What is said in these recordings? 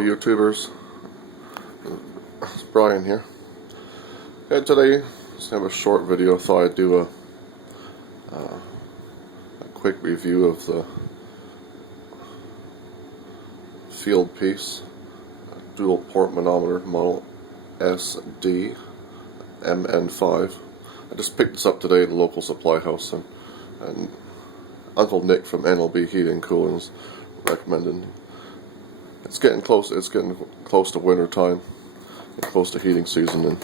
YouTubers, it's Brian here, and today just have a short video. Thought I'd do a quick review of the Fieldpiece dual port manometer model SDMN5. I just picked this up today at the local supply house, and Uncle Nick from NLB Heating and Cooling is recommending. It's getting close to winter time, close to heating season, and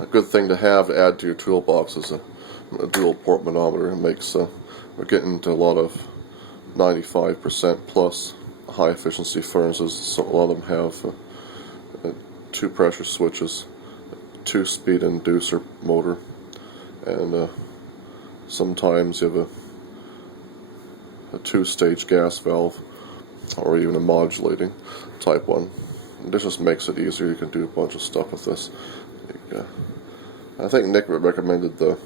a good thing to have to add to your toolbox is a dual port manometer. It makes we're getting into a lot of 95% plus high efficiency furnaces. So a lot of them have 2 pressure switches, 2-speed inducer motor, and sometimes you have a 2-stage gas valve, or even a modulating type one. And this just makes it easier. You can do a bunch of stuff with this. I think Nick recommended the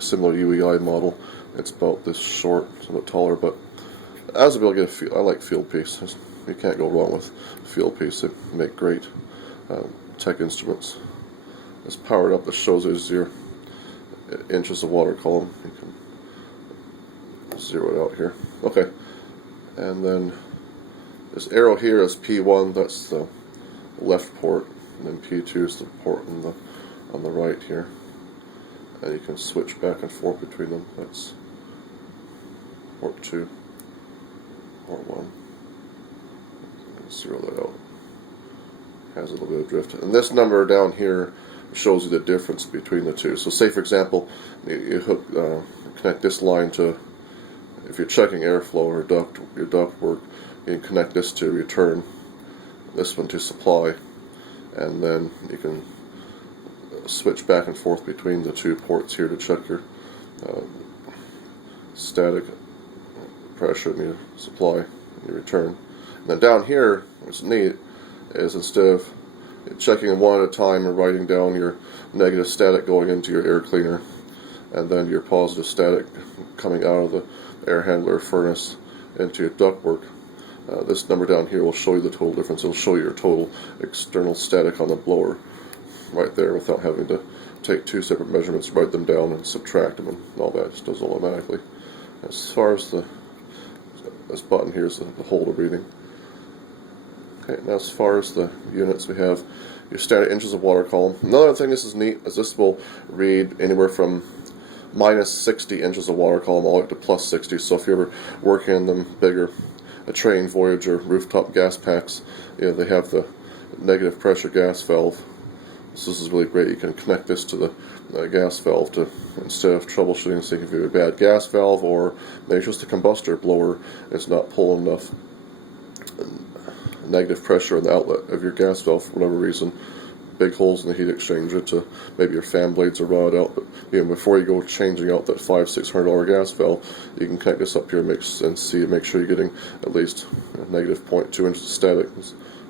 similar UEI model. It's about this short, it's a bit taller, but I was able to get a feel. I like Fieldpiece. You can't go wrong with Fieldpiece. They make great tech instruments. It's powered up. This shows us your inches of water column. You can zero it out here. Okay. And then this arrow here is P1, that's the left port, and then P2 is the port on the right here. And you can switch back and forth between them. That's port 2, port 1. Zero that out. Has a little bit of drift. And this number down here shows you the difference between the two. So say for example, you connect this line to, if you're checking airflow or your duct work, you can connect this to return, this one to supply, and then you can switch back and forth between the 2 ports here to check your static pressure in your supply and your return. And then down here, what's neat is instead of checking them one at a time and writing down your negative static going into your air cleaner, and then your positive static coming out of the air handler furnace into your ductwork. This number down here will show you the total difference. It'll show you your total external static on the blower right there without having to take 2 separate measurements, write them down and subtract them and all that. It just does it automatically. As far as this button here is the holder reading. Okay, now as far as the units, we have your standard inches of water column. Another thing this is neat is this will read anywhere from minus 60 inches of water column all the way up to plus 60. So if you're ever working in them bigger train Voyager rooftop gas packs, they have the negative pressure gas valve. So this is really great. You can connect this to the gas valve to, instead of troubleshooting, see if you have a bad gas valve or maybe just the combustor blower is not pulling enough negative pressure in the outlet of your gas valve for whatever reason. Big holes in the heat exchanger, to maybe your fan blades are rotted out, but before you go changing out that $500-600 gas valve, you can connect this up here and make sure you're getting at least negative 0.2 inches of static.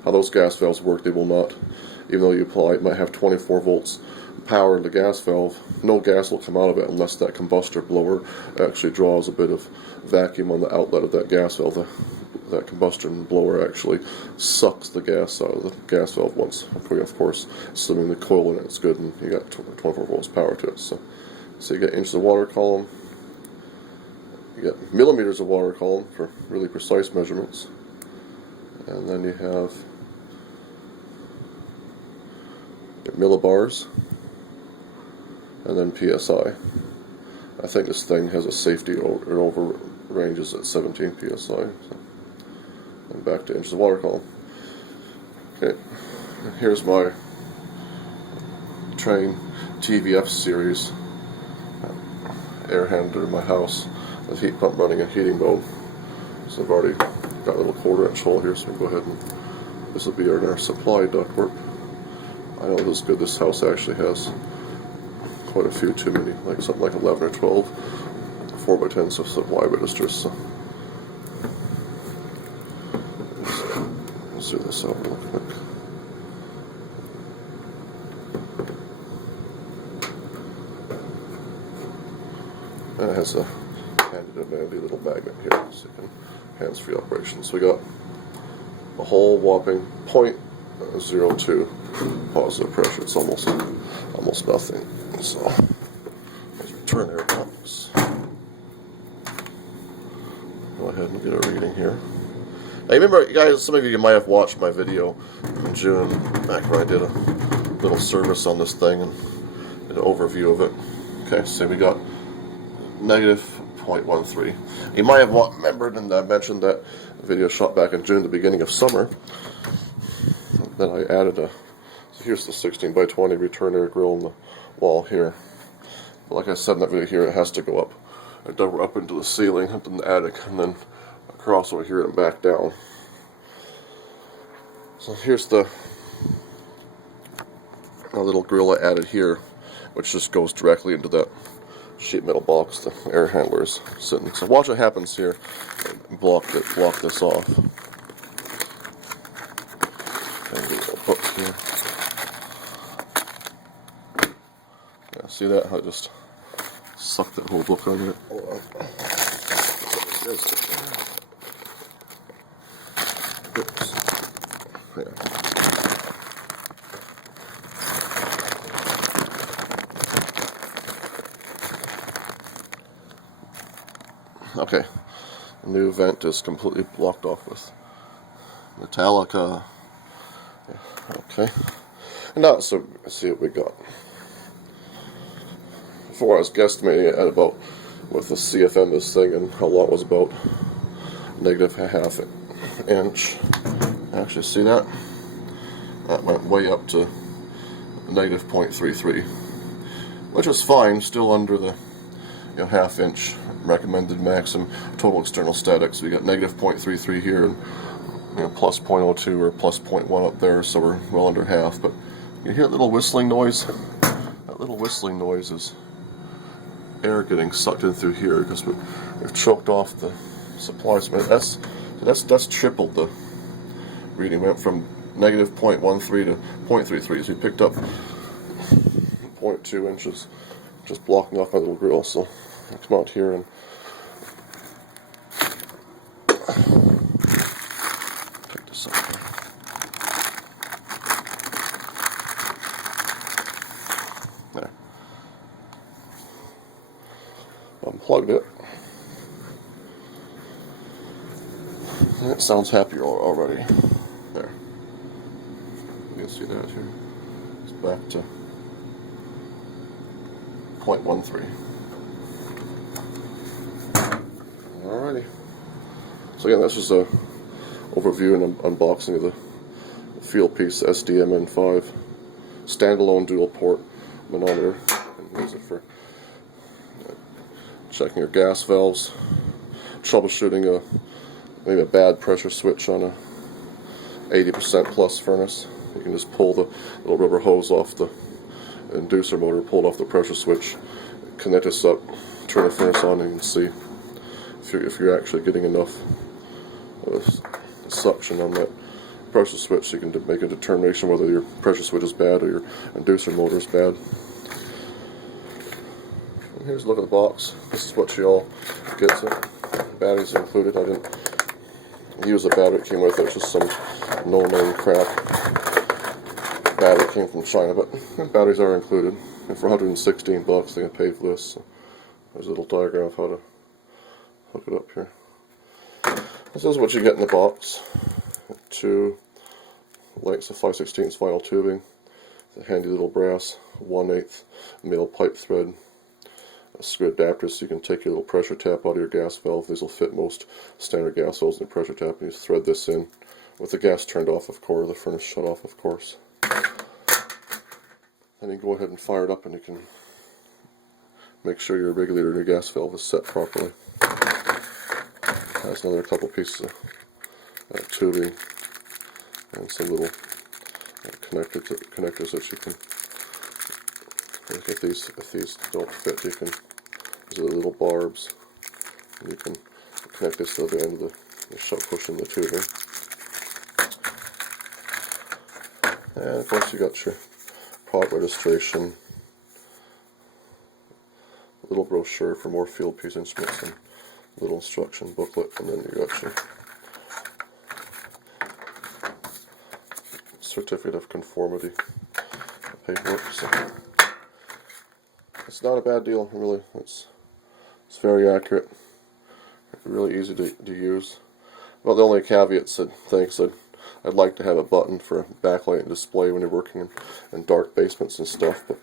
How those gas valves work, they will not, even though you might have 24 volts power in the gas valve, no gas will come out of it unless that combustor blower actually draws a bit of vacuum on the outlet of that gas valve. That combustion blower actually sucks the gas out of the gas valve once, of course, assuming the coil in it's good and you got 24 volts power to it. So you get inches of water column, you get millimeters of water column for really precise measurements, and then you have your millibars, and then PSI. I think this thing has a safety, it over ranges at 17 PSI. So. And back to inches of water column. Okay, and here's my Train TVF series air handler in my house with heat pump running in heating mode. So I've already got a little 1/4-inch hole here, so we can go ahead and this will be in our supply ductwork. I know this is good. This house actually has quite a few too many, like something like 11 or 12 4x10 supply registers. So let's do this out real quick. And it has a handy little magnet here, so you can hands-free operation. So we got a whole whopping 0.02 positive pressure. It's almost nothing. So let's return air pumps. Go ahead and get a reading here. Now, remember, guys, some of you might have watched my video in June, back when I did a little service on this thing and an overview of it. Okay, so we got negative 0.13. You might have remembered, and I mentioned that video shot back in June, the beginning of summer. Then I added so here's the 16 by 20 return air grill on the wall here. But like I said in that video here, it has to go up into the ceiling, up in the attic, and then across over here and back down. So here's the little grill I added here, which just goes directly into that sheet metal box the air handler is sitting. So watch what happens here and block this off. And get a book here. Yeah, see that? How it just sucked that whole book on it. Hold on. Yeah. Okay, the new vent is completely blocked off with Metallica. Okay, and now so let's see what we got. Before I was guesstimating at about with the CFM this thing and how long it was, about negative ½ inch. Actually, see that? That went way up to negative 0.33, which is fine, still under the ½ inch recommended maximum total external statics. We got negative 0.33 here and plus 0.02 or plus 0.1 up there, so we're well under half. But you hear that little whistling noise? That little whistling noise is air getting sucked in through here because we've choked off the supply. That's tripled the reading. Went from negative 0.13 to 0.33, so we picked up 0.2 inches just blocking off my little grill. So I'll come out here and pick this up. There. Unplugged it. And it sounds happier already. There. You can see that here. It's back to 0.13. Alrighty. So again, that's just a overview and unboxing of the Fieldpiece SDMN5 standalone dual port manometer. And use it for checking your gas valves, troubleshooting maybe a bad pressure switch on a 80% plus furnace. You can just pull the little rubber hose off the inducer motor, pull it off the pressure switch, connect this up, turn the furnace on, and you can see if you're actually getting enough suction on that pressure switch, so you can make a determination whether your pressure switch is bad or your inducer motor is bad. And here's a look at the box. This is what she all gets. Batteries are included. I didn't use the battery it came with. It was just some no-name crap. Battery came from China, but batteries are included. And for $116, they can pay for this. So there's a little diagram of how to hook it up here. This is what you get in the box. 2 lengths of 5/16 vinyl tubing, the handy little brass 1/8 male pipe thread, a screw adapter so you can take your little pressure tap out of your gas valve. These will fit most standard gas valves in the pressure tap, and you just thread this in with the gas turned off, of course, the furnace shut off, of course. Then you can go ahead and fire it up, and you can make sure your regulator and your gas valve is set properly. Has another couple pieces of tubing and some little connectors that you can, if these don't fit, you can, these are the little barbs, and you can connect this to the end of the shut push in the tubing. And of course you got your product registration, a little brochure for more Fieldpiece instruments, and little instruction booklet, and then you got your certificate of conformity paperwork. So it's not a bad deal, really. It's very accurate, really easy to use. Well, the only caveat said, thanks, I'd like to have a button for backlight and display when you're working in dark basements and stuff, but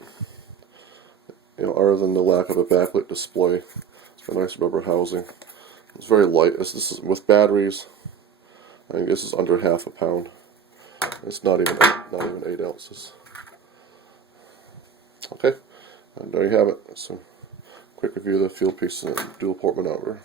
you know, other than the lack of a backlit display, it's got nice rubber housing. It's very light. This is with batteries. I think this is under half a pound. It's not even 8 ounces. Okay, and there you have it. So, quick review of the Fieldpiece dual port Manometer.